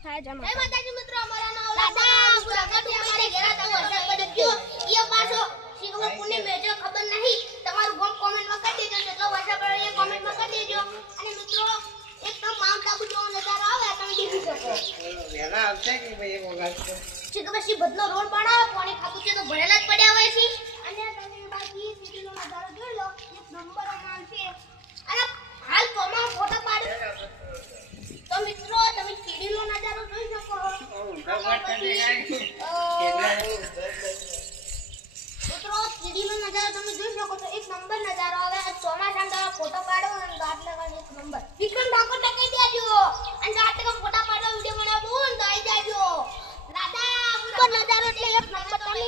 થાય જમા જય માતાજી મિત્રો અમારા નામ દાદા પુરાકટી અમારે ઘેરા તો વરસાદ પડી ગયો ઈ પાછો શીખવા કોને મેજો ખબર નહીં તમારું ગમ કોમેન્ટમાં કરી દેજો કેટલો વરસાદ પડ્યો એ કોમેન્ટમાં કરી દેજો અને મિત્રો એકદમ માઉન્ટ આબુ નો નજારો આવે તમે દેખી શકો વેલા આવશે કે ભાઈ એ વગાડતો શીખવાસી બદલો રોડ બનાવો પાણી ખાતું છે તો ભરેલા જ પડ્યા હોય છે અને તમે બાકી સીટીનો નજારો જોઈ લો એક નંબર માલ છે અને હાલ કોમાં ફોટો પાડો તો મિત્રો તમે સીડીનો નજારો જોઈ શકો મિત્રો સીડીનો નજારો તમે જોઈ શકો તો એક નંબર નજારો આવે ચોમાસામાં તમે ફોટો પાડો અને ગાટ લગાવીને એક નંબર વિક્રમ ઠાકોર ટકાઈ દેજો અને ગાટ લગા ફોટા પાડો વિડિયો બનાવો અને ગાઈ જાજો દાદા ઉપર નજારો એટલે એક નંબર તમે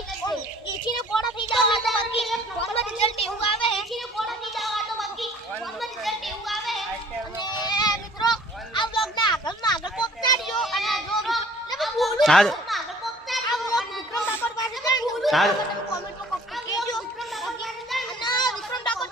એચીને પોડા થઈ જાવ તો બાકી ફોનમાં રિઝલ્ટ એવું આવે એચીને પોડા થઈ જાવ તો બાકી ફોનમાં રિઝલ્ટ એવું આવે અને મિત્રો આ બ્લોગના આગળ પહોંચાડજો અને જો તમે બોલું આગળ પહોંચાડજો વિક્રમ ઠાકોર પાસે પણ બોલું કોમેન્ટમાં કોમેન્ટ કેજો વિક્રમ ઠાકોર પાસે અને વિક્રમ ઠાકોર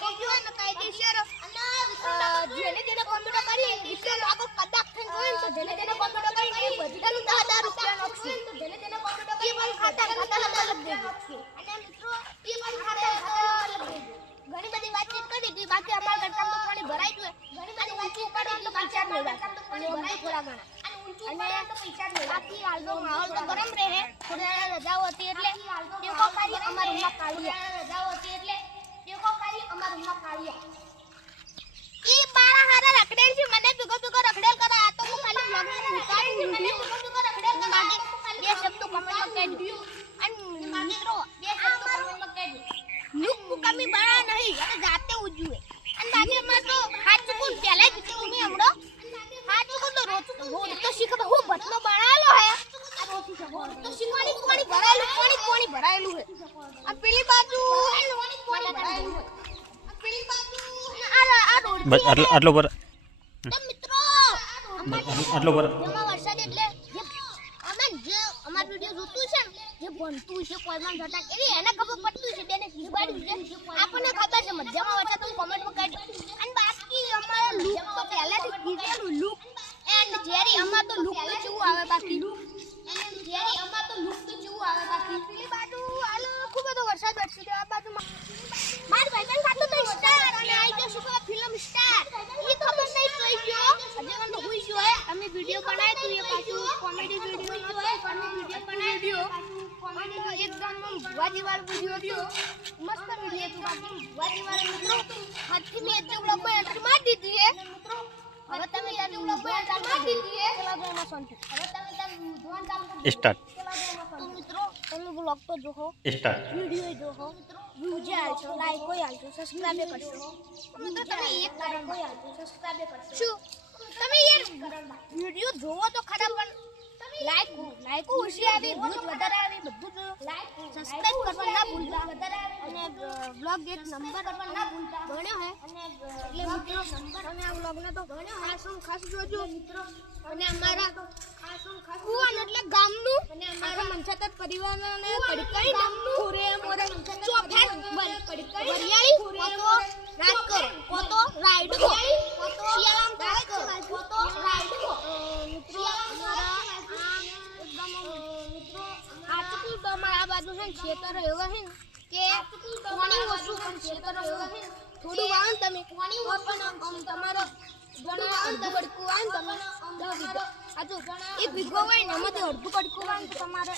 કેજો અને કાયદેસર અને વિક્રમ ઠાકોર જેને કોમેન્ટ કરી વિક્રમ ઠાકોર કદાચ થઈ ગયો તો જેને કોમેન્ટ કરી એ બધાનું 10,000 રૂપિયા નોખશે તો જેને કોમેન્ટ કરી પણ ખાતા નંબર લખી દેજો અને મિત્રો એ પણ ખાતા નંબર લખી દેજો ઘણી બધી વાતચીત કરી હતી બાકી અમારા ગટકામ તો પાણી ભરાઈ ગયું ઘણી બધી વાતચીત કરી તો પૈસા જ લેવા અને ભરાઈ થોડા ઘણા અને તો પૈસા જ લેવા બાકી હાલનો માહોલ તો ગરમ રહે થોડા રજાઓ હતી એટલે ટેકો કરી અમારા રૂમમાં કાઢ્યા રજાઓ હતી એટલે ટેકો કરી અમારા રૂમમાં કાઢ્યા ઈ બારા હારા રખડેલ છે મને ભીગો રખડેલ કરે આ તો હું ખાલી બ્લોગમાં ઉતારી છે મને ભીગો રખડેલ કરે બાકી બે શબ્દો કમેન્ટમાં કહી દો અને મિત્રો બે શબ્દો કમેન્ટમાં કહી દો લુક કમી બના નહીં એટલે જાતે ઉજવે અને બાકી અમાર તો હાથ ચુકું પહેલા જ તમે હમણો હાથ ચુકું તો રોજ તો શીખવા હું બતનો બનાવેલો હે આ રોજી શકો તો શીખવાની પાણી ભરાયેલું હે આ પેલી બાજુ પાણી ભરાયેલું હે આ પેલી બાજુ આ રોડ બસ આટલો પર તો મિત્રો આટલો પર જેમાં વરસાદ એટલે અમે જે અમાર વિડિયો જોતું છે જે બનતું છે કોઈમાં જટા એવી એને ખબર પડતું છે બેને શીખવાડ્યું છે આપણને ખબર છે મધ્યમાં વરસાદ તમે કોમેન્ટમાં કહી દો અને બાકી અમારે લુક તો પહેલાથી કીધેલું લુક એન્ડ જેરી અમાર તો લુક તો કેવું આવે બાકી લુક એન્ડ જેરી અમાર તો લુક તો કેવું આવે બાકી પેલી બાજુ હાલ ખૂબ બધો વરસાદ વરસી દેવા બાજુ માર ભાઈબંધ ખાતો તો સ્ટાર અને આઈ જો શું ફિલ્મ સ્ટાર ઈ ખબર નહીં જોઈ ગયો હજે મને હોઈ ગયો હે અમે વિડિયો બનાવ્યો તો એ પાછું કોમેડી વિડિયો જોય અમે વિડિયો બનાવ્યો કોમેડી એકદમ ભુવાજી વાળો વિડિયો હતો મસ્ત વિડિયો હતો બાકી ભુવાજી વાળો મિત્રો હાથથી મેં એટલો બ્લોગ માં એન્ટ્રી મારી દીધી હે મિત્રો હવે તમે એટલો બ્લોગ માં એન્ટ્રી મારી દીધી હે ચલા દો માં શાંતિ હવે તમે જોવાનું ચાલુ કરો સ્ટાર્ટ તો મિત્રો તમે બ્લોગ તો જોહો સ્ટાર્ટ વિડિયો જોહો મિત્રો વ્યુજ આલજો લાઈક કોઈ આલજો સબસ્ક્રાઇબ કરજો મિત્રો તમે એક કારણ કોઈ આલજો સબસ્ક્રાઇબ કરજો શું તમે યાર વિડિયો જોવો તો ખરા પણ લાઈક ઓછી આવી વ્યુજ વધારે આવી બધું લાઈક સબસ્ક્રાઇબ કરવા ના ભૂલતા અને બ્લોગ એક નંબર પર ના ભૂલતા ગણ્યો હે એટલે મિત્રો તમે આ બ્લોગ ને તો ગણ્યો ખાસ જોજો મિત્રો અને અમારા કુવાન એટલે ગામનું અને અમારા મંચાતત પરિવારને કડકાઈ ગામનું કોરે મોરે ચોફેર વરિયાળી કોતો રાજકોટ કોતો રાઈડ કોતો શિયાળામ કોતો રાઈડ મિત્રો અમારા મિત્રો આટકું તો અમારા બાજુ છે ખેતર એવા છે કે પાણી ઓછું પણ ખેતર એવા છે થોડું વાહન તમે પાણી ઓછું તમારો જણા અડધું પડકું વાહન તમે આજુ એક વીઘો હોય ને એમાંથી અડધું પડકું વાહન તમારે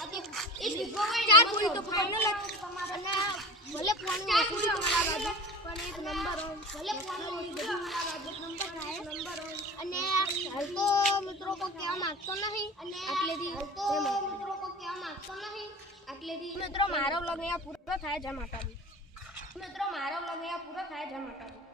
એક વીઘો હોય ચાર પૂરી તો ફાઇનલ તમારે અને ભલે પાણી ઓછું છે તમારા બાજુ પણ એક નંબર હોય ભલે પાણી ઓછું છે તમારા બાજુ નંબર થાય નંબર હોય અને હાલ તો મિત્રો કો કહેવા માંગતો નહીં અને આટલેથી હાલ તો મિત્રો કો કહેવા માંગતો નહીં આટલેથી મિત્રો મારો વ્લોગ અહીંયા પૂરો થાય જય માતાજી મિત્રો મારો વ્લોગ અહીંયા પૂરો થાય જય માતાજી